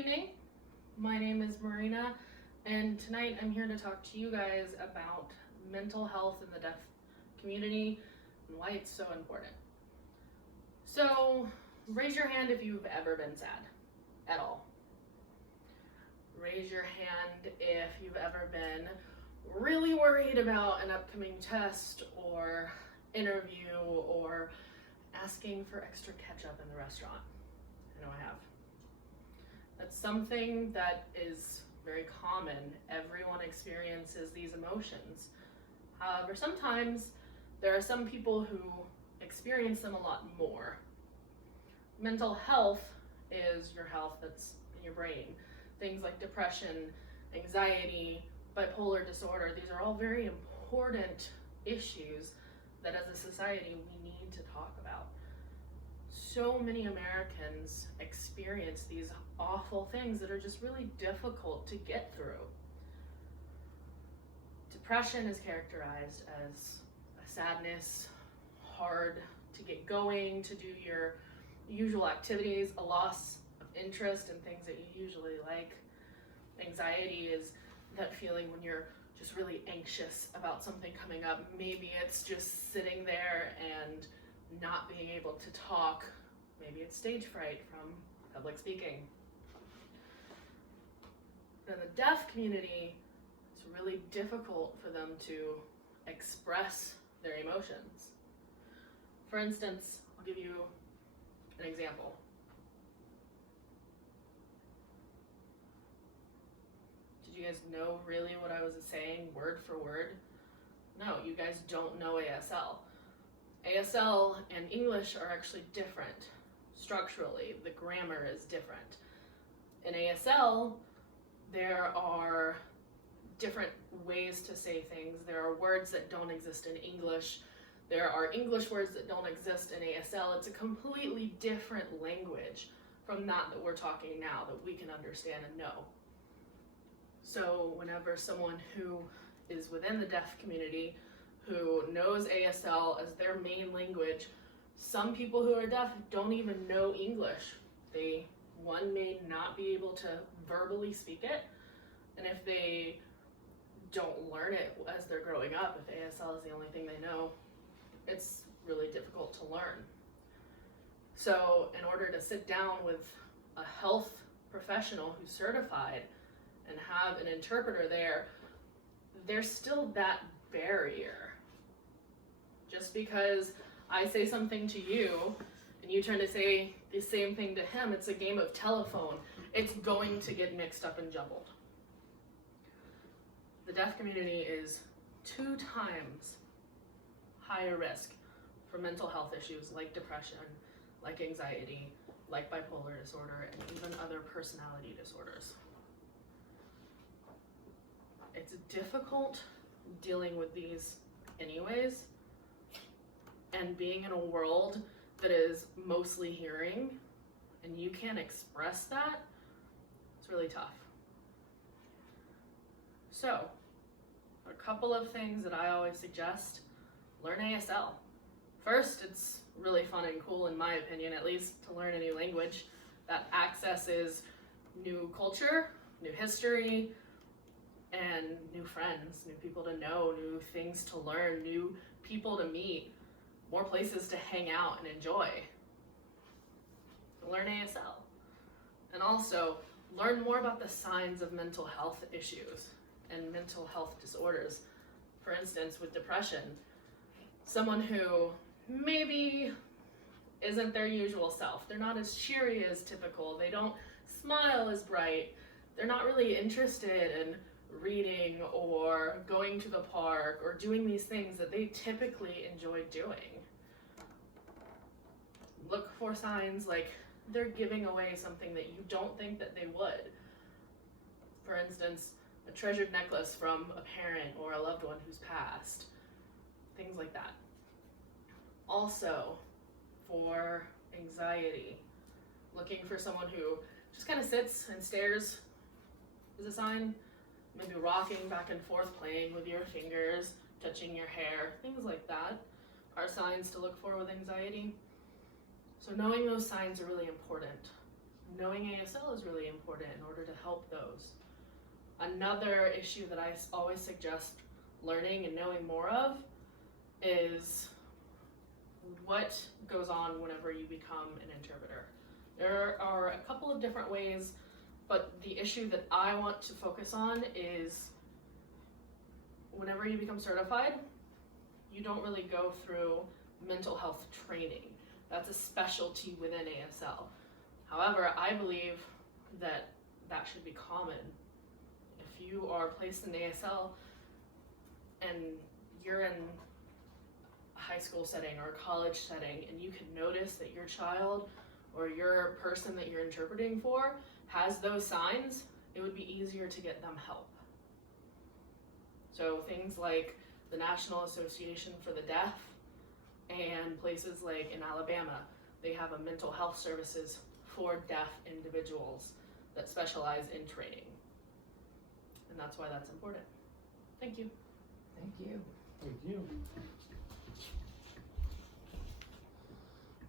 evening. My name is Marina, and tonight I'm here to talk to you guys about mental health in the deaf community and why it's so important. So, raise your hand if you've ever been sad at all. Raise your hand if you've ever been really worried about an upcoming test or interview or asking for extra ketchup in the restaurant. I know I have. That's something that is very common. Everyone experiences these emotions. However, sometimes there are some people who experience them a lot more. Mental health is your health that's in your brain. Things like depression, anxiety, bipolar disorder, these are all very important issues that as a society we need to talk about. So many Americans experience these awful things that are just really difficult to get through. Depression is characterized as a sadness, hard to get going, to do your usual activities, a loss of interest in things that you usually like. Anxiety is that feeling when you're just really anxious about something coming up. Maybe it's just sitting there and not being able to talk. Maybe it's stage fright from public speaking. In the deaf community, it's really difficult for them to express their emotions. For instance, I'll give you an example. Did you guys know really what I was saying word for word? No, you guys don't know ASL. ASL and English are actually different structurally. The grammar is different. In ASL, there are different ways to say things. There are words that don't exist in English. There are English words that don't exist in ASL. It's a completely different language from that we're talking now that we can understand and know. So whenever someone who is within the deaf community who knows ASL as their main language, some people who are deaf don't even know English. One may not be able to verbally speak it, and if they don't learn it as they're growing up, if ASL is the only thing they know, it's really difficult to learn. So in order to sit down with a health professional who's certified and have an interpreter there, there's still that barrier. Just because I say something to you and you turn to say the same thing to him, it's a game of telephone. It's going to get mixed up and jumbled. The deaf community is 2 times higher risk for mental health issues like depression, like anxiety, like bipolar disorder, and even other personality disorders. It's difficult dealing with these anyways, and being in a world that is mostly hearing and you can't express that, it's really tough. So, a couple of things that I always suggest: learn ASL. First, it's really fun and cool, in my opinion at least, to learn a new language that accesses new culture, new history, and new friends, new people to know, new things to learn, new people to meet, more places to hang out and enjoy. Learn ASL. And also, learn more about the signs of mental health issues and mental health disorders. For instance, with depression, someone who maybe isn't their usual self, they're not as cheery as typical, they don't smile as bright, they're not really interested in reading or going to the park or doing these things that they typically enjoy doing. Look for signs like they're giving away something that you don't think that they would. For instance, a treasured necklace from a parent or a loved one who's passed. Things like that. Also, for anxiety, looking for someone who just kind of sits and stares is a sign. Maybe rocking back and forth, playing with your fingers, touching your hair, things like that are signs to look for with anxiety. So knowing those signs are really important. knowing ASL is really important in order to help those. Another issue that I always suggest learning and knowing more of is what goes on whenever you become an interpreter. There are a couple of different ways, but the issue that I want to focus on is whenever you become certified, you don't really go through mental health training. That's a specialty within ASL. However, I believe that that should be common. If you are placed in ASL and you're in a high school setting or a college setting and you can notice that your child or your person that you're interpreting for has those signs, it would be easier to get them help. So things like the National Association for the Deaf and places like in Alabama, they have a mental health services for deaf individuals that specialize in training. And that's why that's important. Thank you. Thank you. Thank you.